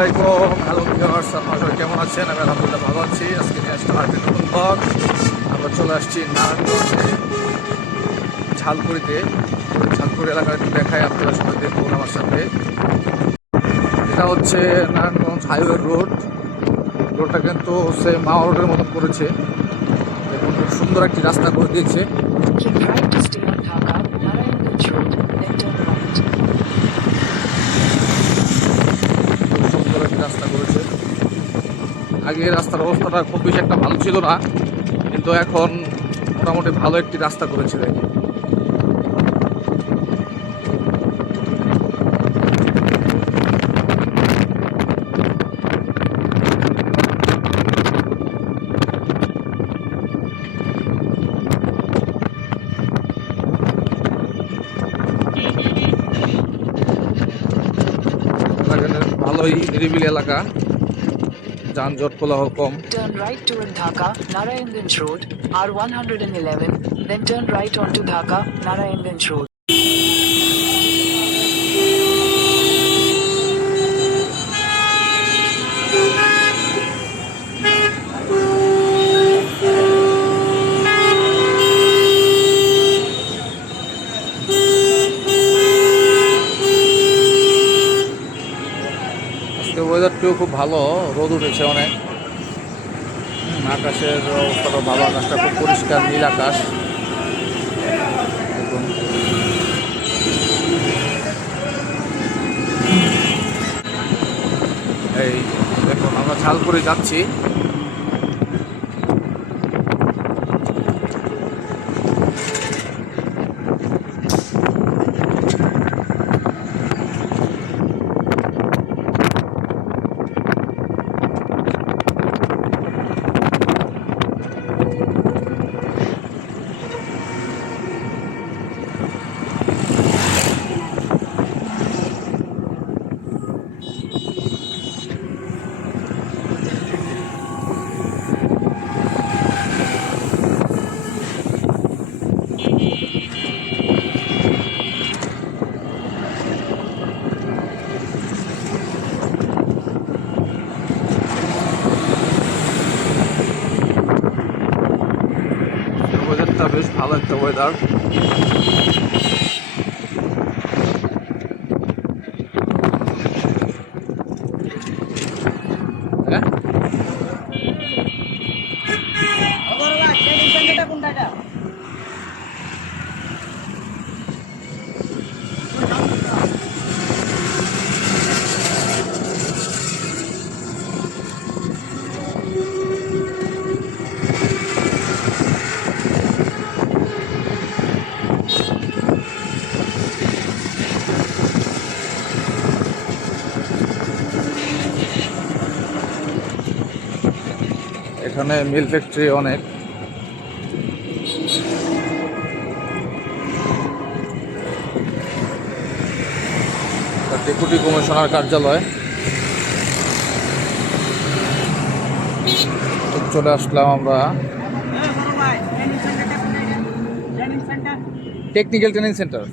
Hello viewers, আপনারা সবাই কেমন আছেন? আমি আলহামদুলিল্লাহ ভালো আছি। আজকে নিয়ে আসলাম আরেকটি নতুন ব্লগ। আমরা চলে আসছি নারায়ণগঞ্জে ঝালকুড়িতে। ঝালকুড়ি এলাকায় একটু দেখাই, আপনারা সবাই দেখুন আমার সাথে। এটা হচ্ছে নারায়ণগঞ্জ হাইওয়ে রোড। রোডটা কিন্তু সে মাওয়া রোডের মতন করেছে। দেখুন, খুব সুন্দর একটি রাস্তা করে দিয়েছে। Keep right to stay on Dhaka, Narayanganj Road, then turn right. খুব সুন্দর একটি রাস্তা করেছে। আগে রাস্তার অবস্থাটা খুব বেশি একটা ভালো ছিল না, কিন্তু এখন মোটামুটি ভালো একটি রাস্তা করেছে। ভালোই নিরিবিলি এলাকা, যানজট কোলাহল কম। Turn right toward Dhaka, Narayanganj Road, R111, then turn right onto Dhaka, Narayanganj Road. আজকে ওয়েদারটিও খুব ভালো, রোদ উঠেছে অনেক। আকাশের অবস্থাটা ভালো, আকাশটা খুব পরিষ্কার নীল আকাশ। দেখুন, এই দেখুন আমরা ঝালকুড়ি যাচ্ছি। ওয়েদারটা বেশ ভালো একটা ওয়েদার। হ্যাঁ, এখানে মিল ফ্যাক্টরি অনেক। ডেপুটি কমিশনার কার্যালয়। চলে আসলাম আমরা টেকনিক্যাল ট্রেনিং সেন্টার।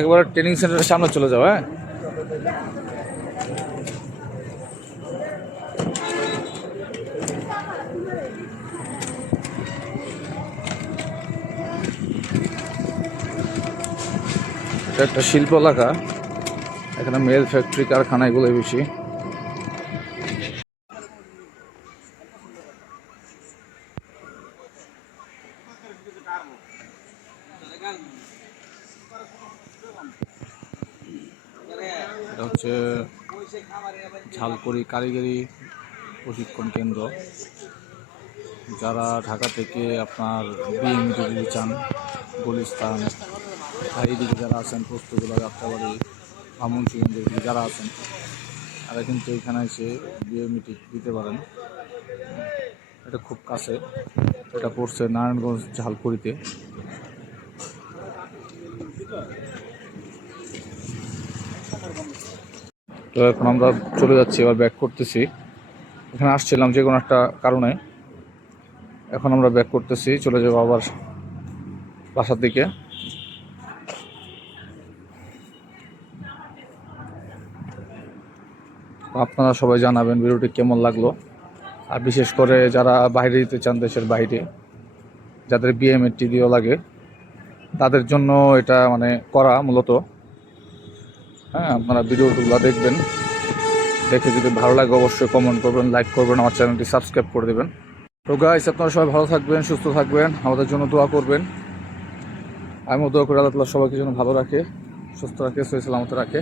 একবার ট্রেনিং সেন্টারের সামনে চলে যাও। হ্যাঁ, এটা একটা শিল্প এলাকা, এখানে মেল ফ্যাক্টরি কারখানা এগুলোই বেশি। এটা হচ্ছে ঝালকুড়ি কারিগরি প্রশিক্ষণ কেন্দ্র। যারা ঢাকা থেকে আপনার বিএমইটি দিতে চান, গুলিস্তান এইদিকে যারা আছেন, পোস্তগোলা, যাত্রাবাড়ি, আমন্ত্রণদের যারা আছেন, তারা কিন্তু এখানে এসে বিএমইটি দিতে পারেন। এটা খুব কাছে, এটা পড়ছে নারায়ণগঞ্জ ঝালকুড়িতে। তো এখন আমরা চলে যাচ্ছি, এবার ব্যাক করতেছি। এখানে আসছিলাম যে কোনো একটা কারণে। এখন আমরা ব্যাক করতেছি, চলে যাবো আবার বাসার দিকে। আপনারা সবাই জানাবেন ভিডিওটি কেমন লাগলো। আর বিশেষ করে যারা বাইরে যেতে চান, দেশের বাইরে, যাদের বিএমএ লাগে, তাদের জন্য এটা মানে করা মূলত। হ্যাঁ, আপনারা ভিডিওগুলো দেখবেন, দেখে যদি ভালো লাগে অবশ্যই কমেন্ট করবেন, লাইক করবেন, আমার চ্যানেলটি সাবস্ক্রাইব করে দেবেন। তো গাইস, আপনারা সবাই ভালো থাকবেন, সুস্থ থাকবেন, আমাদের জন্য দোয়া করবেন। আমিও দোয়া করি আল্লাহ তাআলা সবাইকে যেন ভালো রাখে, সুস্থ রাখে, সহি সালামত রাখে।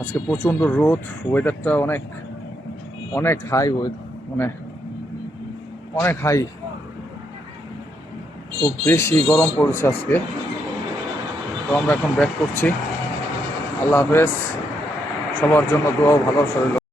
আজকে প্রচণ্ড রোদ, ওয়েদারটা অনেক অনেক হাই, মানে অনেক হাই, খুব বেশি গরম পড়েছে আজকে। তো আমরা এখন ব্যাক করছি। আল্লাহ হাফেজ, সবার জন্য দোয়া, ভালো শরীর।